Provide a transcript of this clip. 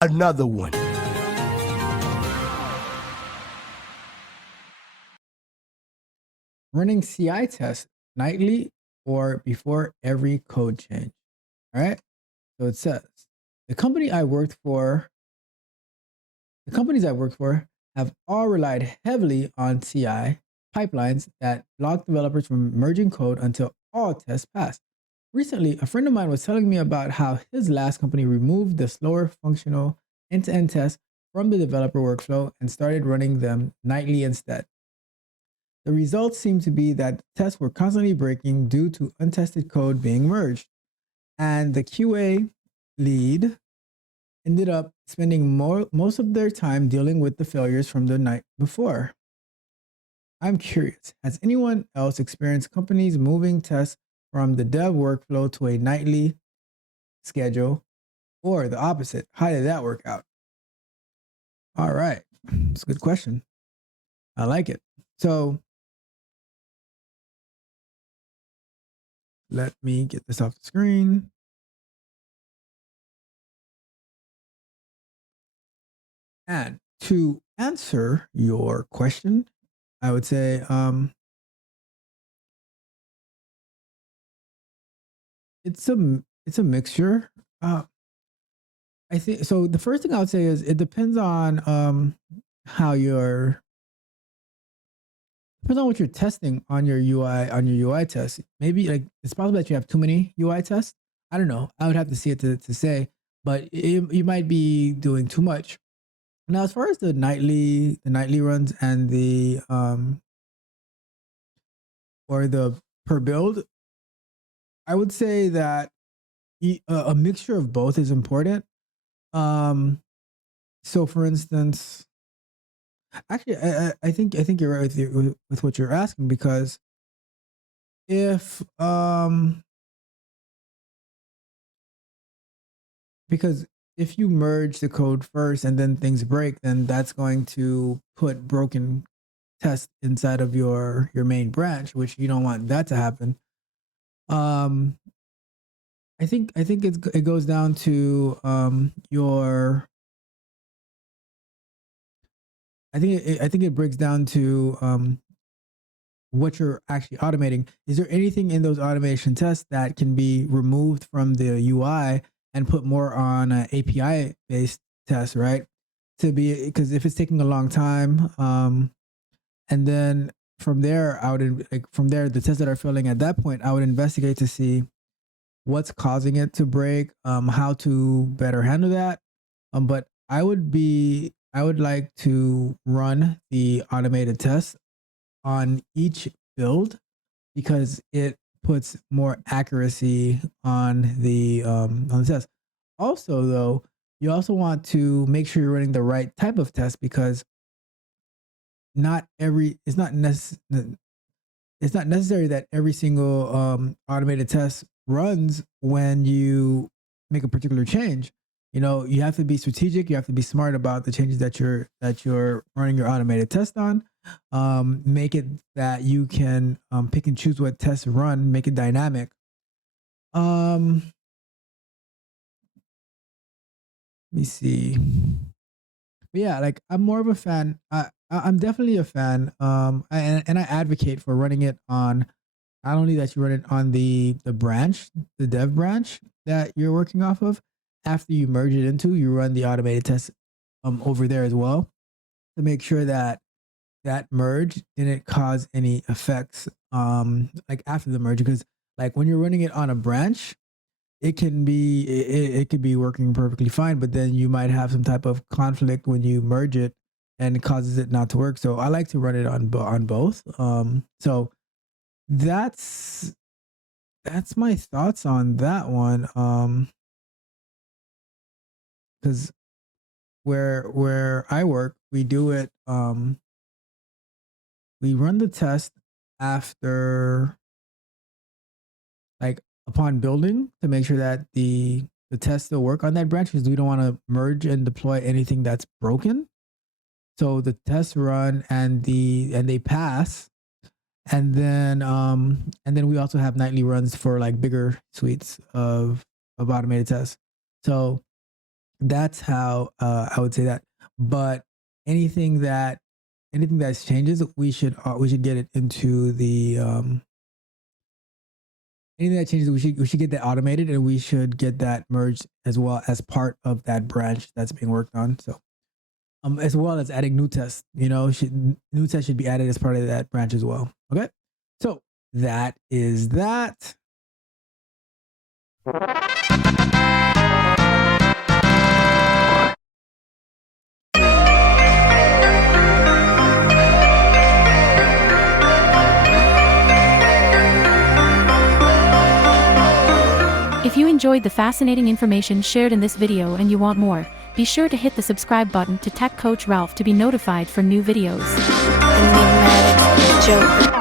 another one. Running CI tests nightly or before every code change. All right. So it says the company I worked for, the companies I worked for have all relied heavily on CI pipelines that block developers from merging code until all tests pass. Recently, a friend of mine was telling me about how his last company removed the slower functional end to end tests from the developer workflow and started running them nightly instead. The results seemed to be that tests were constantly breaking due to untested code being merged, and the QA lead ended up spending most of their time dealing with the failures from the night before. I'm curious, has anyone else experienced companies moving tests from the dev workflow to a nightly schedule or the opposite? How did that work out? All right. It's a good question. I like it. So let me get this off the screen. And to answer your question, I would say it's a mixture. I think so. The first thing I would say is it depends on how you're depends on what you're testing on your UI test. Maybe like it's possible that you have too many UI tests. I don't know. I would have to see it to say, but you might be doing too much. Now, as far as the nightly runs and the or the per build, I would say that a mixture of both is important. Um, so, for instance, actually, I think you're right with what you're asking because if because if you merge the code first and then things break, then that's going to put broken tests inside of your main branch, which you don't want that to happen. Um, I think it goes down to your I think it breaks down to what you're actually automating. Is there anything in those automation tests that can be removed from the UI and put more on an API based test, right? To be because if it's taking a long time, and then from there, from there the tests that are failing at that point, I would investigate to see what's causing it to break, how to better handle that. But I would like to run the automated tests on each build because it puts more accuracy on the test. Also, though, you also want to make sure you're running the right type of test because not every it's not necessary that every single automated test runs when you make a particular change. You know, you have to be strategic. You have to be smart about the changes that you're running your automated test on. Make it that you can pick and choose what tests run. Make it dynamic. Um, Let me see. But yeah, like I'm more of a fan. I'm definitely a fan. And I advocate for running it on not only that you run it on the branch, the dev branch that you're working off of. After you merge it into, you run the automated test over there as well to make sure that that merge didn't cause any effects like after the merge because like when you're running it on a branch it could be working perfectly fine, but then you might have some type of conflict when you merge it and it causes it not to work. So I like to run it on both. So that's that's my thoughts on that one. Because where I work, we do it. We run the test after like upon building to make sure that the tests still work on that branch because we don't want to merge and deploy anything that's broken. So the tests run and they pass, and then we also have nightly runs for like bigger suites of automated tests. So That's how I would say that. But anything that changes, we should get it into the anything that changes, we should get that automated, and we should get that merged as well as part of that branch that's being worked on. So as well as adding new tests, new tests should be added as part of that branch as well. Okay, so that is that. If you enjoyed the fascinating information shared in this video and you want more, be sure to hit the subscribe button to Tech Coach Ralph to be notified for new videos. Enigmatic Joker.